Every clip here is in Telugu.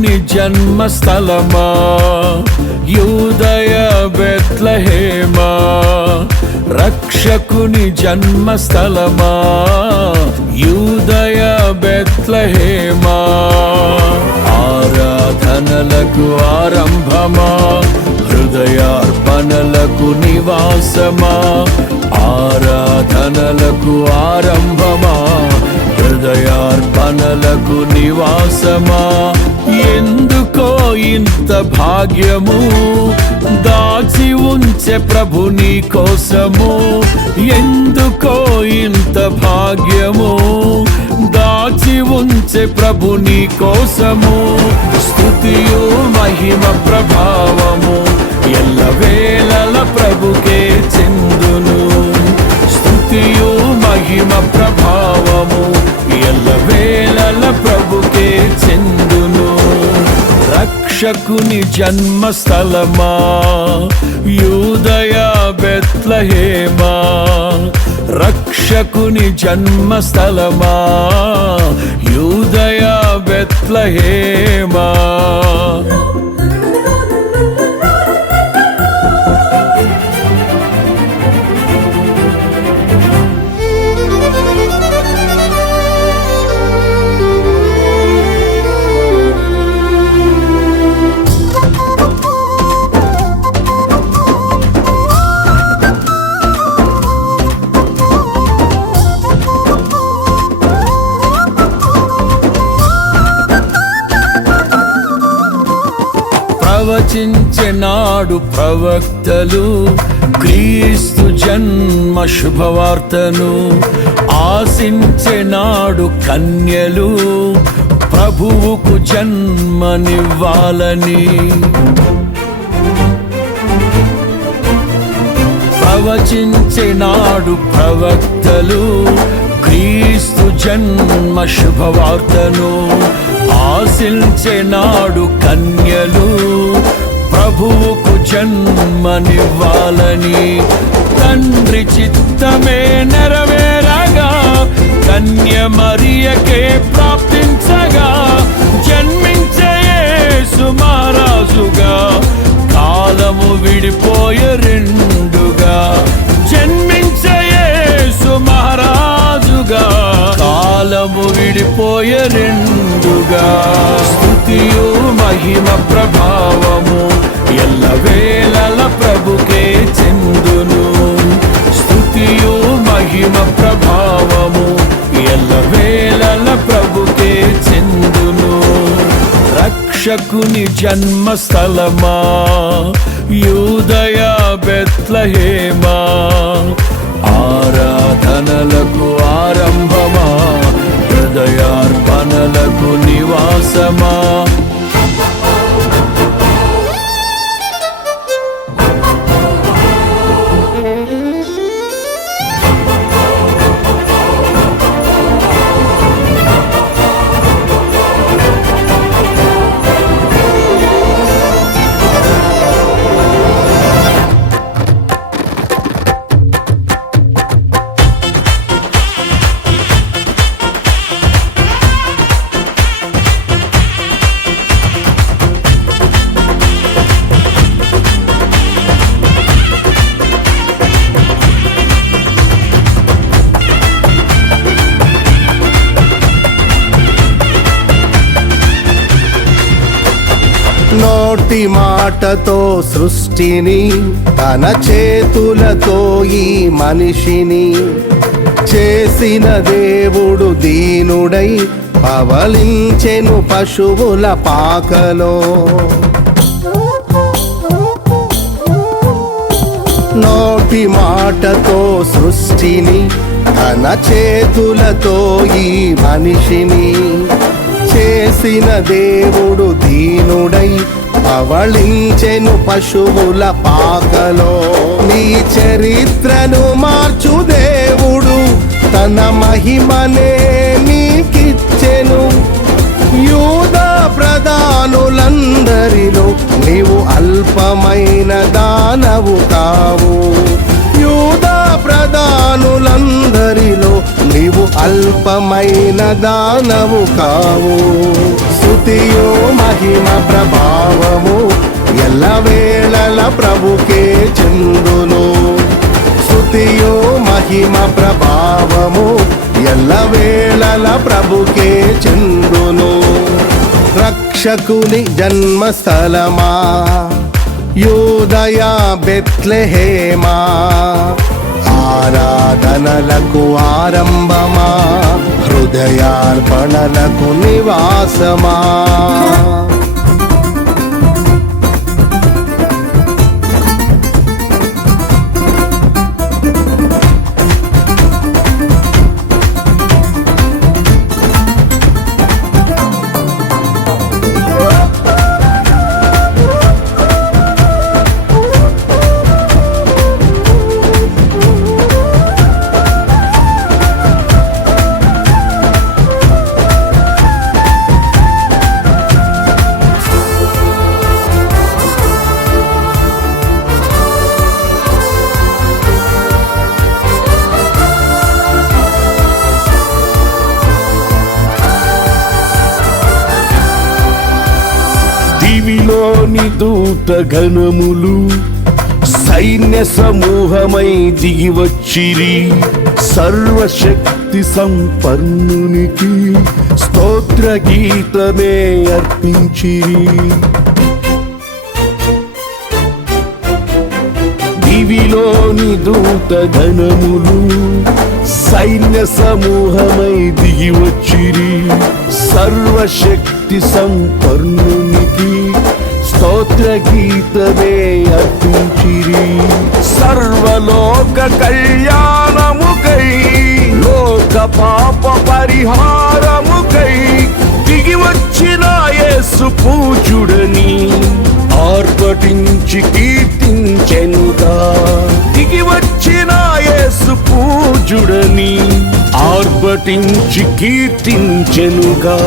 రక్షకుని జన్మస్థలమా యూదయ బెత్లెహేమా, రక్షకుని జన్మస్థలమా యూదయ బెత్లెహేమా. ఆరాధనలకు ఆరంభమా, హృదయార్పణలకు నివాసమా, ఆరాధనలకు ఆరంభమా, హృదయార్పణలకు నివాసమా. ఎందుకో ఇంత భాగ్యము దాచి ఉంచే ప్రభు నీ కోసము, ఎందుకో ఇంత భాగ్యము దాచి ఉంచే ప్రభు నీ కోసము. స్తుతియు మహిమ ప్రభావము ఎల్లవేళల ప్రభుకే చెందును, స్తుతియు మహిమ ప్రభావము ఎల్లవేళల ప్రభుకే చెందును. రక్షకుని జన్మస్థలమా యూదయ బెత్లెహేమా, రక్షకుని జన్మస్థలమా యూదయ బెత్లెహేమా. ప్రవచించెనాడు ప్రవక్తలు క్రీస్తు జన్మ శుభవార్తను, ఆశించెనాడు కన్యలు ప్రభువుకు జన్మనివ్వాలని. ప్రవచించెనాడు ప్రవక్తలు క్రీస్తు జన్మ శుభవార్తను, ఆశించెనాడు కన్యలు ప్రభువుకు జన్మనివ్వాలని. తండ్రి చిత్తమే నెరవేరగా కన్య మరియకే ప్రాప్తించగా, జన్మించే యేసు మహారాజుగా కాలము విడిపోయే రెండుగా, జన్మించే యేసు మహారాజుగా కాలము విడిపోయే రెండుగా. స్తుతియు మహిమ ప్రభావము ఎల్లవేళల ప్రభుకే చెందును, స్తుతియు మహిమ ప్రభావము ఎల్లవేళల ప్రభుకే చెందును. రక్షకుని జన్మస్థలమా యూదయ బెత్లెహేమా, ఆరాధనలకు ఆరంభమా, హృదయార్పణలకు నివాసమా. నోటి మాటతో సృష్టిని, తన చేతులతో ఈ మనిషిని చేసిన దేవుడు దీనుడై పవలించెను పశువుల పాకలో. నోటి మాటతో సృష్టిని, తన చేతులతో ఈ మనిషిని చేసిన దేవుడు దీనుడై పవళించెను పశువుల పాకలో. నీ చరిత్రను మార్చు దేవుడు తన మహిమనే నీకిచ్చెను. యూదా ప్రధానులందరిలో నీవు అల్పమైన దానవు కావు. యూదా ప్రధానులందరిలో నీవు అల్పమైన దానవు కావు. స్తుతియు మహిమ ప్రభావము ఎల్లవేళల ప్రభుకే చెందును. స్తుతియు మహిమ ప్రభావము ఎల్లవేళల ప్రభుకే చెందును. రక్షకుని జన్మస్థలమా యూదయ బెత్లెహేమా, ఆరాధనలకు ఆరంభమా హృదయార్పణలకు నివాసమా. దివిలోని దూత గణములు సైన్య సమూహమై దిగి వచ్చిరి. సర్వశక్తి సంపన్నునికి స్తోత్ర గీతమే అర్పించిరి. దివిలోని దూత గణములు సైన్య సమూహమై దిగి వచ్చిరి. సర్వశక్తి సంపన్నునికి స్తోత్ర గీతమే అర్పించిరి. సర్వలోక కళ్యాణముకై లోక పాప పరిహారముకై దిగి వచ్చిన యేసు పూజుడని ఆర్భటించి కీర్తించెనుగా. దిగి వచ్చిన యేసు పూజుడని ఆర్భటించి కీర్తించెనుగా.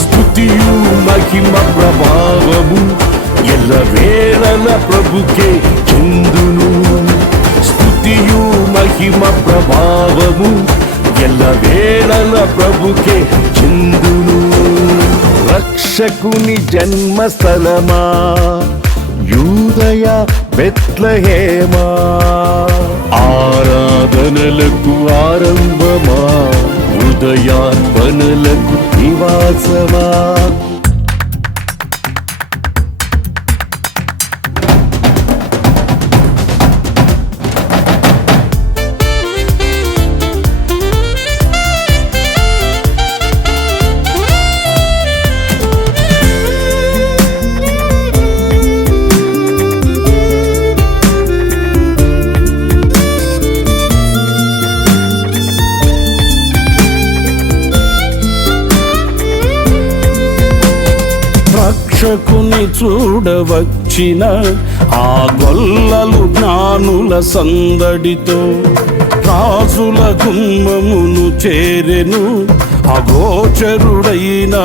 స్తుతియు మహిమ ప్రభావము ఎల్లవేళల ప్రభుకే చెందును. స్తుతియు మహిమ ప్రభావము ఎల్లవేళల ప్రభుకే చెందును. రక్షకుని జన్మస్థలమా యూదయ బెత్లెహేమా, ఆరాధనలకు ఆరంభమా హృదయార్పణలకు నివాసమా. రక్షకుని చూడవచ్చిన ఆ గొల్లలు జ్ఞానుల సందడితో రాజుల గుమ్మమును చేరెను అగోచరుడైన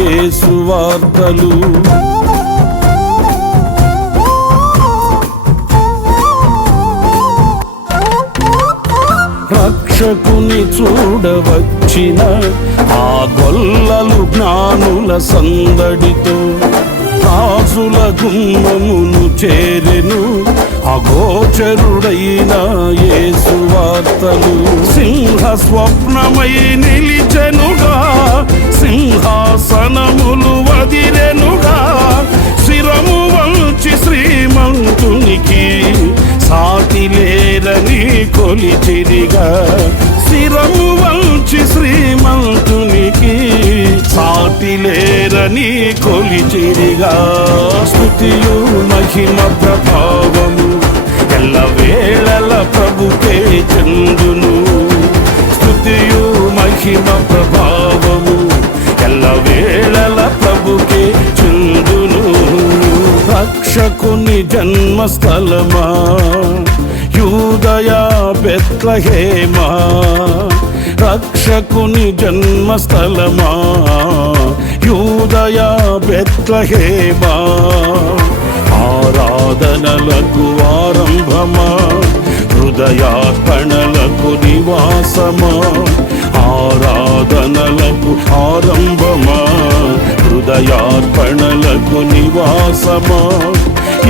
యేసు వార్తలు. రక్షకుని చూడవచ్చిన ఆ గొల్లలు జ్ఞానుల సందడితో రాజుల గుమ్మమును చేరెను అగోచరుడైన యేసు వార్తలు. సింహ స్వప్నమై నిలిచెనుగా, సింహాసనములు వదిరెనుగా. శిరము వంచి శ్రీమంతునికి సాటి లేరని కొలిచిరిగా. శిరము వంచి శ్రీమంతునికి సాటి లేరని కొలిచిరిగా. స్తుతియు మహిమ ప్రభావము ఎల్లవేళల ప్రభుకే చెందును. స్తుతియు మహిమ ప్రభావము ఎల్లవేళల ప్రభుకే చెందును. రక్షకుని జన్మస్థలమా యూదయ బెత్లెహేమా, రక్షకుని జన్మస్థలమా యూదయ బెత్లెహేమా, ఆరాధనలకు ఆరంభమా హృదయార్పణలకు నివాసమా, ఆరాధనలకు ఆరంభమా, హృదయార్పణలకు నివాసమా.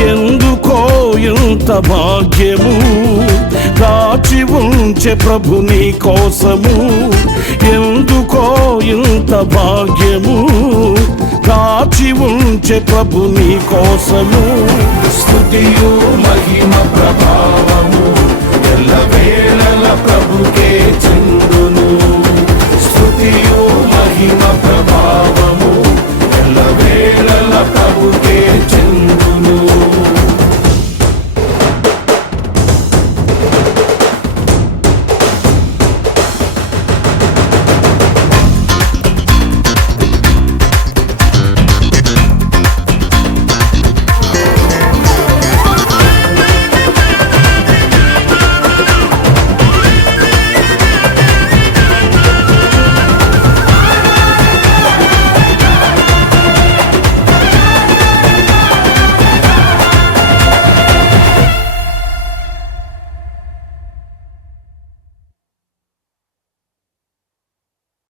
ఎందుకో ఇంత భాగ్యము దాచి ఉంచే ప్రభు నీ కోసము. ఎందుకో ఇంత భాగ్యము దాచి ఉంచే ప్రభు నీ కోసము. స్తుతియు మహిమ ప్రభావ